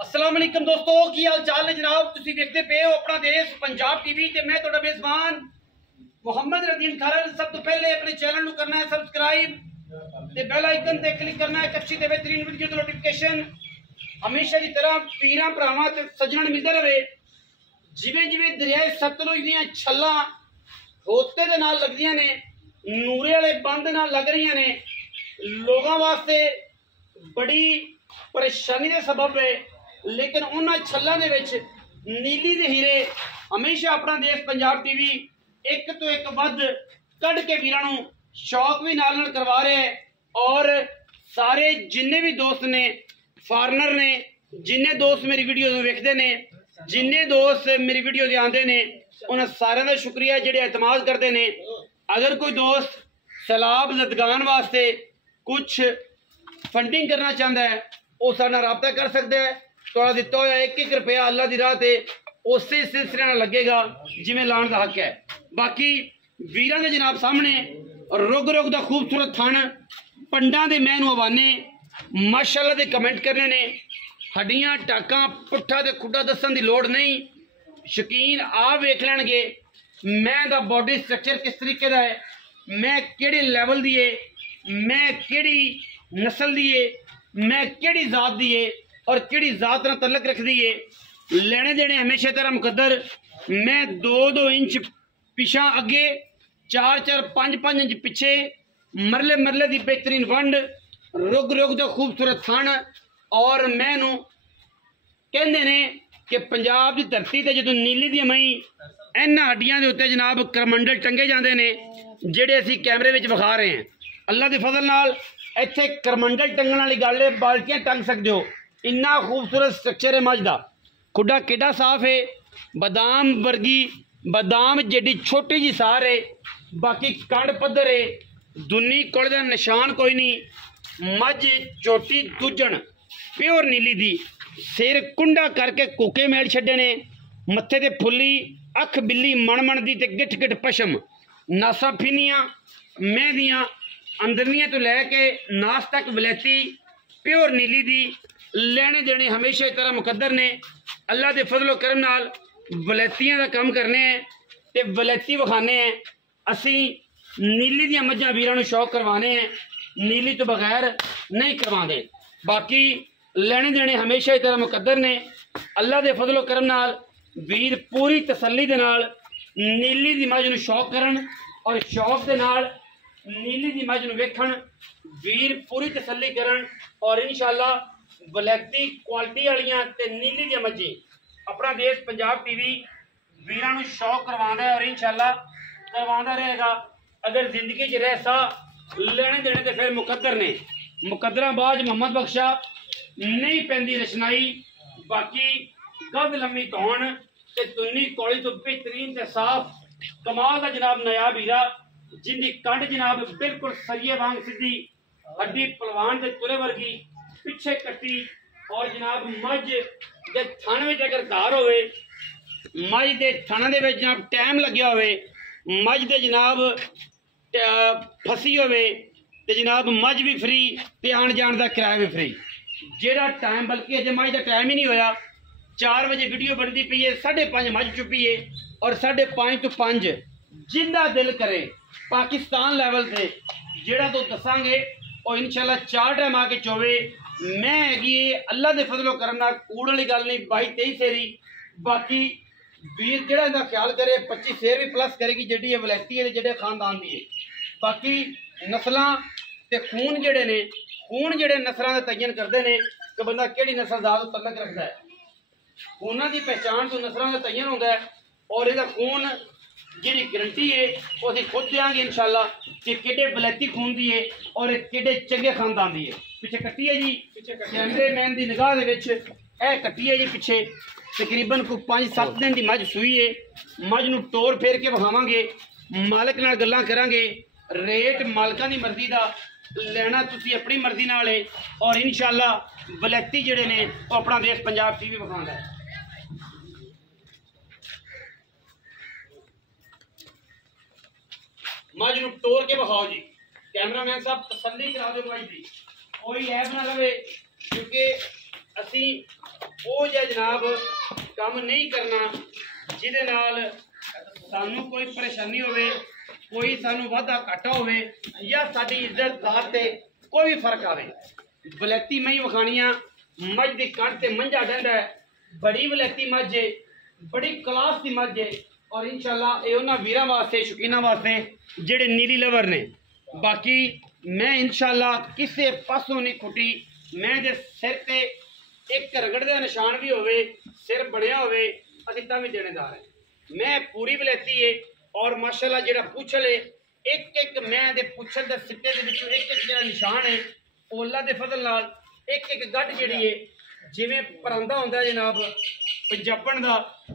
अस्सलाम वालेकुम दोस्तों, की हाल चाल है जनाब। तुसी देखते पे हो अपना देश पंजाब टीवी ते मैं तुहाडा मेज़बान मुहम्मद रदीन खारल। सब तो पहले अपने चैनल नू करना है सबसक्राइब ते बेल आइकन ते क्लिक करना है अच्छी ते बेहतरीन वीडियो दी नोटिफिकेशन हमेशा की तरह पीरां भरावां ते सज्जणां मिलदे रहे। जिवें जिवें दरियाए सतलुज दियां छल्लां होते दे नाल लगदियां ने, नूरे वाले बंद नाल लग रही ने, लोगों वास्ते बड़ी परेशानी का सबब है। लेकिन उन्होंने छल्लां दे विच नीली दे हीरे हमेशा अपना देश पंजाब टीवी एक तो एक वध कढ़ के वीरां नूं शौक भी नाल करवा रहे हैं। और सारे जिन्ने भी दोस्त ने फॉरनर ने, जिन्ने दोस्त मेरी वीडियो वेखते ने, जिन्ने दोस्त मेरी वीडियो दे आंदे ने, उन्हें सारे का शुक्रिया जिहड़े एतमाद करते हैं। अगर कोई दोस्त सैलाब जदगान वास्ते कुछ फंडिंग करना चाहता है वो साडे नाल राबता कर सकता है। थोड़ा दिता हुआ 1-1 रुपया अल्लाह की राह से उस सिलसिले नाल लगेगा जिवें लाण का हक है। बाकी वीरां दे जनाब सामने रुग रुग दा खूबसूरत थण पंडां दे मैं नूं हवाने माशाअल्लाह दे कमेंट करने ने। हड्डियां टाकां पुट्ठा ते खुड्डा दस्सण दी लोड़ नहीं, शकीन आप वेख लैणगे मैं दा बॉडी स्ट्रक्चर किस तरीके दा है, मैं किहड़े लैवल दी है, मैं किहड़ी नस्ल दी है, मैं किहड़ी जात दी है और किहड़ी जात नाल तलक रखदी है। लेने देने हमेशा तरह मुकद्दर। मैं 2-2 इंच पिछा अगे, 4-4 5-5 इंच पिछे, मरले मरले दी बेहतरीन वंड, रुग रुग दा खूबसूरत थण। और मैनू कहंदे ने कि पंजाब की धरती ते जदों नीली दी मई इन्हां हड्डियां दे उत्ते जनाब करमंडल टंगे जांदे ने जिहड़े असीं कैमरे विच विखा रहे हैं। अल्लाह दे फजल नाल इत्थे करमंडल टंगण वाली गल है, बाल्टियां टंग सकते हो। इन्ना खूबसूरत स्ट्रक्चर है मझ दा, खुड्डा किड्डा साफ है, बादाम वर्गी बादाम जेडी छोटी जी सार है, बाकी कंड पद्धर है, दुनी कोले दा निशान कोई नहीं। मझ चोटी दूजण प्योर नीली दी, सिर कुंडा करके कूके मेल छड्डे ने, मत्थे ते फुल्ली, अख बिल्ली मणमण दी ते गिठ गिठ पशम, नासा फिनियां मैं दियां अंदरनियां तो लैके नास तक वलैती प्योर नीली दी। लेने देने हमेशा तरह मुकद्दर ने। अल्लाह के फजलो करम नाल वलैतियां का काम करने हैं ते वलैती विखाने हैं। असी नीली दियां मझां वीरां नूं शौक करवाने हैं, नीली तो बगैर नहीं करवाते। बाकी लेने देने हमेशा तरह मुकद्दर ने। अल्लाह के फजलो करम नाल वीर पूरी तसल्ली दे नाल नीली दी मझ नूं शौक करन और शौक दे नाल नीली दी मझ नूं वेखण, वीर पूरी तसल्ली करन। और इंशाअल्लाह वलैती क्वालिटी वालियां ते नीली दी मझी अपना देश पंजाब टीवी वीरां नूं शौक करवांदा है और इंशाअल्लाह करवांदा रहेगा। अगर जिंदगी च रह सा लेने देने ते फिर मुकद्दर ने। मुकद्दराबाज मोहम्मद बख्शा नहीं पैंदी रचनाई। बाकी कद लम्मी धौन ते तुन्नी कौली तो बेहतरीन ते साफ कमाल का जनाब नायाब हीरा, जिंदी कंड जनाब बिल्कुल सरिये वांग सीधी, हड्डी पलवान के तुरे वर्गी, पिछे कट्टी। और जनाब मझ के थण में अगर धार होवे, मझ के थण दे विच जनाब टाइम लग्या होवे, मझ के जनाब फसी होवे ते जनाब मझ भी फ्री ते आण जाण का किराया भी फ्री। जेड़ा टाइम बल्कि अजे मझ का टाइम ही नहीं होया, 4 बजे वीडियो बनती पई है, 5:30 मझ चुपी है और 5:30 तो 5 जिंदा दिल करे पाकिस्तान लैवल से जेड़ा तो दसांगे और इंशाल्लाह 4 टाइम आके चोवे। मैं हैगी अल्लाह के फजलो करम नाल कूड़ वाली गल नहीं, 22-23 सेरी। बाकी वीर जेड़ा इहदा ख्याल करे 25 सेर भी प्लस करेगी, जेडी है वलैती है जेडे खानदान दी है। बाकी नस्लां ते खून जेड़े ने, खून जेड़े नस्लां दा तयन करते हैं कि बंदा किहड़ी नस्ल दा तलक रखता है। खूनां की पहचान तो नस्लां दा तयन होंदा है और इहदा खून जी गारंटी है वो असीं खुद देंगे इंशाअल्लाह कि किहड़े वलैती खून दी है और किहड़े चंगे खानदान दी है। पिछे कट्टी है जी, कैमरे मैन की निगाह दे विच यह कट्टी है जी। पिछे तकरीबन को 5-7 दिन की मझ सूई है। मझ नूं टोर फेर के विखावांगे, मालक नाल गल्लां करांगे। रेट मालकां दी मर्जी दा, लेना तुसीं अपनी मर्जी नाल है। और इंशाअल्लाह वलैती जिहड़े ने वो अपना देश पंजाब टीवी विखांदा है। मझ नूं टोर के विखाओ जी, कैमरामैन साहब तसल्ली करा दो मझ दी, कोई ऐब ना लवे, क्योंकि असी ਉਹ ਜਿਹਾ ਜਨਾਬ ਕੰਮ ਨਹੀਂ ਕਰਨਾ ਜਿਹਦੇ ਨਾਲ ਸਾਨੂੰ ਕੋਈ ਪਰੇਸ਼ਾਨੀ ਹੋਵੇ, ਕੋਈ ਸਾਨੂੰ ਵਾਧਾ ਘਾਟਾ ਹੋਵੇ ਜਾਂ ਸਾਡੀ ਇੱਜ਼ਤ ਜ਼ਾਤ ਤੇ ਕੋਈ ਵੀ ਫਰਕ ਆਵੇ। ਵਲੈਤੀ ਮਹੀਂ ਵਿਖਾਣੀਆਂ, ਮੱਝ ਦੀ ਕੱਢ ਤੇ ਮੰਝਾ ਡੰਡਾ ਹੈ, बड़ी वलैती मझ है, बड़ी क्लास की मझ है और इंशाल्लाह ये उन्होंने वीर वास्ते शौकीना वास्ते जेड़े नीली लवर ने। बाकी मैं इंशाल्लाह किसी पासों नहीं खुटी, मैं दे सिर ते एक रगड़ का निशान भी होवे, सिर बढ़िया होवे, असीं तां भी देनेदार है। मैं पूरी वलैती है और माशाल्लाह जेड़ा पुछल है एक एक मैं दे पुछल दे सिट्टे दे विचों एक एक जेड़ा निशान है अल्लाह दे फजल नाल एक एक गड्ढ जेड़ी है जिवें परांदा होंदा जनाब पंजाबण दा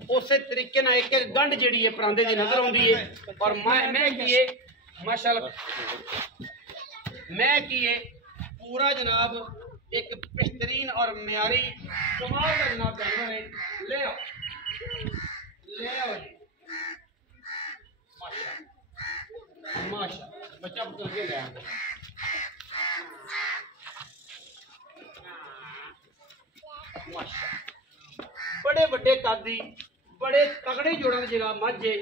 उस तरीके नाल एक एक गंढ जिहड़ी है परांदे दी नजर आउंदी है। और मैं की है माशाअल्लाह मैं की है पूरा जनाब एक बेहतरीन और म्यारी कमाल का जनाब जानवर है। ले आओ जी माशा बच्चा पकड़ के ले आओ। बड़े बड़े कादी बड़े तगड़े जोड़ा जगह मझ है,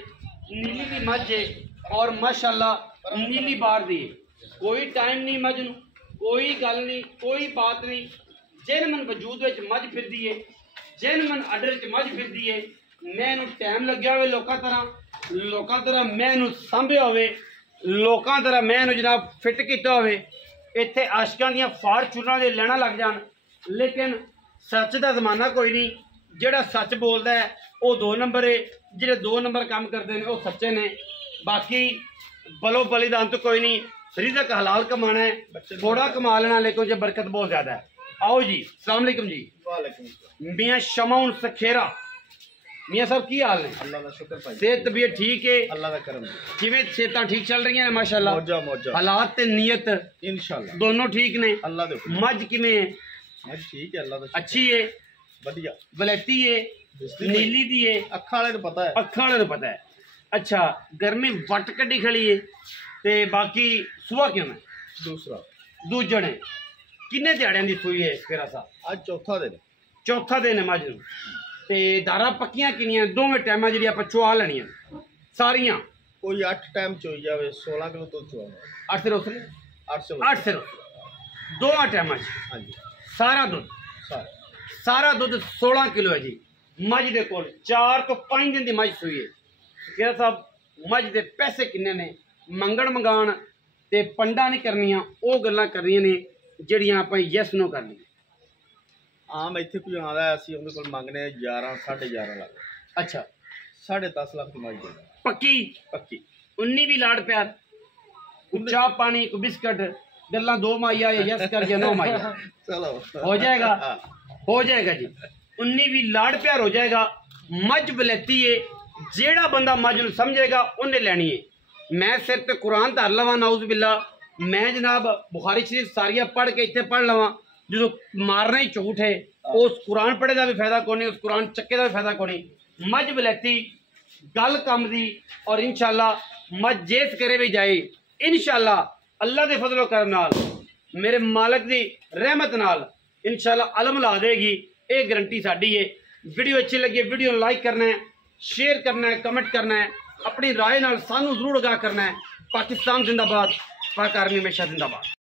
नीली की मझ है और माशाल्लाह नीली बार दी कोई टाइम नहीं मझ नूं, कोई गल नहीं, कोई बात नहीं। जिन मन वजूद विच मझ फिरदी है, जिन मन अडर च मझ फिरदी है, मैं इनू टाइम लग्या होवे लोकां तरह मैं इनू सांभिया होवे, लोकां तरह मैं इनू जनाब फिट कीता होवे। इत्थे आशिकां दियां फार्चूनां दे लेना लग जान, लेकिन सच का जमाना कोई नहीं। जिहड़ा सच बोलता है वो 2 नंबर है, जिहड़े 2 नंबर काम करते हैं वो सच्चे ने। बाकी बलो बली का अंत कोई नहीं, रिज़्क हलाल कमाना है, थोड़ा कमा लेना लेकिन जो बरकत बहुत ज़्यादा है। आओ जी अस्सलाम वालेकुम जी। वालेकुम। मियाँ शमाउन सखेरा मियाँ साहब की हाल है? अल्लाह का शुक्र भाई, सेहत तबीयत ठीक है? अल्लाह का करम। किवें सेहतां ठीक चल रही हैं? माशाअल्लाह मौजा मौजा, हालात ते नीयत इंशाअल्लाह दोनों ठीक ने। अल्लाह दे हुक्म। मझ किवें है? मझ ठीक है, अल्लाह दा अच्छी है, बढ़िया वलैती है, नीली दी है, अखां वाले नूं पता है, अखां वाले नूं पता है। अच्छा गर्मी वट कड्डी खड़ी है ते बाकी सुहा क्यों है? दूजा ने किन्ने दिहाड़ियां दी सूई है फेरा साहब? अज चौथा दिन है मझ नूं ते दारा पक्कियां किनियां? दोवें टाइमां जिहड़ी आपां चुआ लैणियां सारियां? कोई 8 टाइम चोई जावे, 16 किलो तो चुआ 8 सिर उसले 8 सिर दोवां टाइमां हां जी। सारा दुध 16 किलो है जी। मझ दे कोल 4 तो 5 दिन की मझ सूई है। क्या साहब मझ दे पैसे किन्ने ने? मंगण मंगाण ते पंडा नहीं करनियां, वो गल्लां करनियां ने जिहड़ियां आपां यस नो करनी। आम इत्थे कोई आंदा है असीं उहदे कोल मंगने 11 11.5 लाख। अच्छा 10.5 लाख की मझ दे पक्की 19 भी लाड़ प्यार, चाह पानी को बिस्कट गल्ला 2 माइया या यस कर या 9 माइया चलो हो जाएगा जी। 19 भी लाड़ प्यार हो जाएगा। मझ वलैती है, जेड़ा बंदा मझ नूं समझेगा उन्हें लैनी है। मैं सिर ते कुरान धर लवां नाउज़ बिल्ला, मैं जनाब बुखारी शरीफ सारिया पढ़ के इतने पढ़ लवां, जो मारना ही झूठ है उस कुरान पढ़े का भी फायदा कोई नहीं, उस कुरान चक्के का भी फायदा कोई नहीं। मझ वलैती गल कम दी और इंशाअल्लाह मझ जेस करे भी जाए इंशाअल्लाह अल्लाह के फजलो करम नाल मेरे मालिक की रहमत नाल इंशाअल्लाह अलम ला देगी। ये गारंटी साडी है। वीडियो अच्छी लगी वीडियो लाइक करना है, शेयर करना है, कमेंट करना है, अपनी राय नाल सानू जरूर आगाह करना है। पाकिस्तान जिंदाबाद, पाक आर्मी हमेशा जिंदाबाद।